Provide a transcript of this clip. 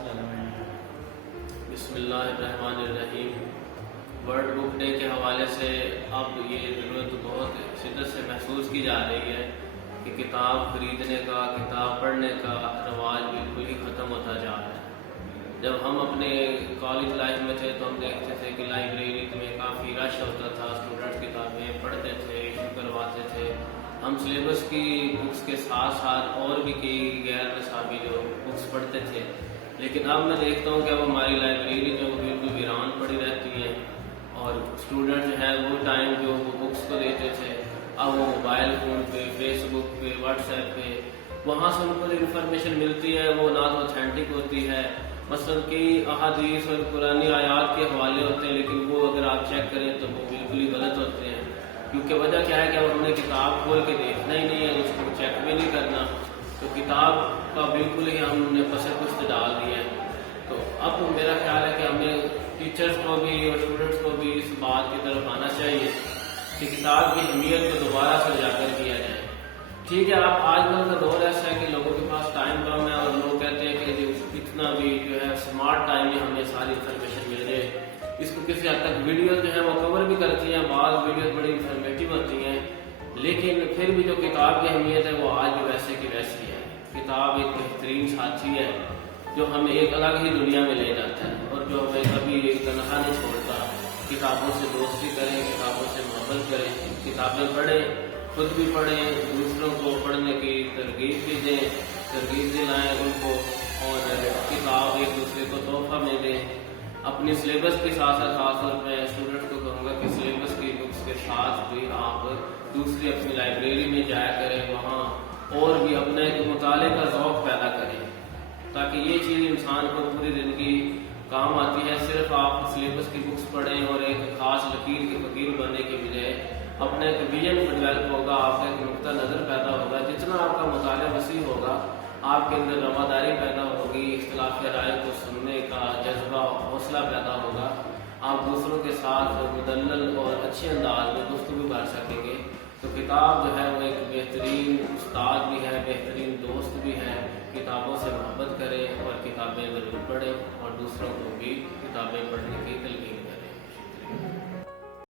بسم اللہ الرحمن الرحیم۔ ورلڈ بک ڈے کے حوالے سے اب یہ ضرورت بہت شدت سے محسوس کی جا رہی ہے کہ کتاب خریدنے کا، کتاب پڑھنے کا رواج بالکل ہی ختم ہوتا جا رہا ہے۔ جب ہم اپنے کالج لائف میں تھے تو ہم دیکھتے تھے کہ لائبریری میں کافی رش ہوتا تھا، اسٹوڈنٹ کتابیں پڑھتے تھے، ایشو کرواتے تھے۔ ہم سلیبس کی بکس کے ساتھ ساتھ اور بھی کئی غیر نصابی جو بکس پڑھتے تھے، لیکن اب میں دیکھتا ہوں کہ اب ہماری لائبریری جو بالکل ویران پڑی رہتی ہے، اور اسٹوڈنٹ جو ہے وہ ٹائم جو وہ بکس کو دیتے تھے اب وہ موبائل فون پہ، فیس بک پہ، واٹس ایپ پہ، وہاں سے ان کو جو انفارمیشن ملتی ہے وہ نہ تو اوتھینٹک ہوتی ہے۔ مثلا کئی احادیث اور قرآنی آیات کے حوالے ہوتے ہیں، لیکن وہ اگر آپ چیک کریں تو وہ بالکل ہی غلط ہوتے ہیں، کیونکہ وجہ کیا ہے کہ اب ہم نے کتاب کھول کے دیکھنا ہی نہیں ہے، اس کو چیک بھی نہیں کرنا، تو کتاب کا بالکل ہی ہم نے پس پشت ڈال دیا ہے۔ تو اب میرا خیال ہے کہ ہمیں ٹیچرز کو بھی اور اسٹوڈنٹس کو بھی اس بات کی طرف آنا چاہیے کہ کتاب کی اہمیت کو دوبارہ سے اجاگر کیا جائے۔ ٹھیک ہے، آپ آج کل کا دور ایسا ہے کہ لوگوں کے پاس ٹائم کم ہے، اور لوگ کہتے ہیں کہ اتنا بھی جو ہے اسمارٹ ٹائم میں ہمیں ساری انفارمیشن مل جائے۔ اس کو کسی حد تک ویڈیوز جو ہے وہ کور بھی کرتی ہیں، بعض ویڈیوز بڑی انفارمیٹیو ہوتی ہیں، لیکن پھر بھی جو کتاب کی اہمیت ہے وہ آج بھی ویسے کی ویسی ہے۔ کتاب ایک بہترین ساتھی ہے جو ہمیں ایک الگ ہی دنیا میں لے جاتا ہے، اور جو ہمیں کبھی ایک تنہا نہیں چھوڑتا۔ کتابوں سے دوستی کریں، کتابوں سے محبت کریں، کتابیں پڑھیں، خود بھی پڑھیں، دوسروں کو پڑھنے کی ترغیب بھی دیں، ترغیب دلائیں ان کو، اور کتاب ایک دوسرے کو تحفہ میں دیں۔ اپنی سلیبس کے ساتھ ساتھ خاص طور پہ اسٹوڈنٹ کو کہوں گا کہ سلیبس کی بکس کے ساتھ بھی آپ دوسری اپنی لائبریری میں جایا کریں، وہاں اور بھی اپنے مطالعے کا ذوق پیدا کریں، تاکہ یہ چیز انسان کو پوری زندگی کام آتی ہے۔ صرف آپ سلیبس کی بکس پڑھیں اور ایک خاص لکیر کے فقیر بننے کے بجائے اپنا ایک ویژن ڈیولپ ہوگا، آپ کا ایک نقطہ نظر پیدا ہوگا۔ جتنا آپ کا مطالعہ وسیع ہوگا، آپ کے اندر رواداری پیدا ہوگی، اختلاف رائے کو سننے کا جذبہ، حوصلہ پیدا ہوگا، آپ دوسروں کے ساتھ مدلل اور اچھے انداز میں گفتگو کر سکیں گے۔ تو کتاب جو ہے وہ ایک بہترین استاد بھی ہے، بہترین دوست بھی ہے۔ کتابوں سے محبت کریں اور کتابیں ضرور پڑھیں، اور دوسروں کو بھی